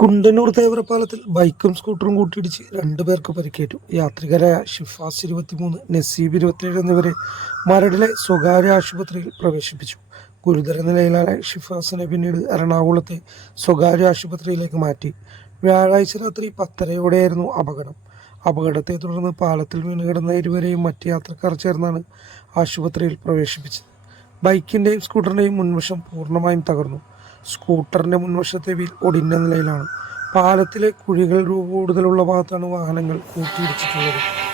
കുണ്ടന്നൂർ തേവരപ്പാലത്തിൽ ബൈക്കും സ്കൂട്ടറും കൂട്ടിയിടിച്ച് രണ്ടു പേർക്ക് പരിക്കേറ്റു. യാത്രികരായ ഷിഫാസ് ഇരുപത്തിമൂന്ന് നസീബ് ഇരുപത്തിയേഴ് എന്നിവരെ മരടിലെ സ്വകാര്യ ആശുപത്രിയിൽ പ്രവേശിപ്പിച്ചു. ഗുരുതര നിലയിലായ ഷിഫാസിനെ പിന്നീട് എറണാകുളത്തെ സ്വകാര്യ ആശുപത്രിയിലേക്ക് മാറ്റി. വ്യാഴാഴ്ച രാത്രി പത്തരയോടെയായിരുന്നു അപകടം. അപകടത്തെ തുടർന്ന് പാലത്തിൽ വീണ് കിടന്ന ഇരുവരെയും മറ്റ് യാത്രക്കാർ ചേർന്നാണ് ആശുപത്രിയിൽ പ്രവേശിപ്പിച്ചത്. ബൈക്കിന്റെയും സ്കൂട്ടറിന്റെയും മുൻവശം പൂർണമായും തകർന്നു. സ്കൂട്ടറിന്റെ മുൻവശത്തെ വീൽ ഒടിഞ്ഞ നിലയിലാണ്. പാലത്തിലെ കുഴികൾ രൂപ കൂടുതലുള്ള ഭാഗത്താണ് വാഹനങ്ങൾ കൂട്ടിയിടിച്ചിട്ടുള്ളത്.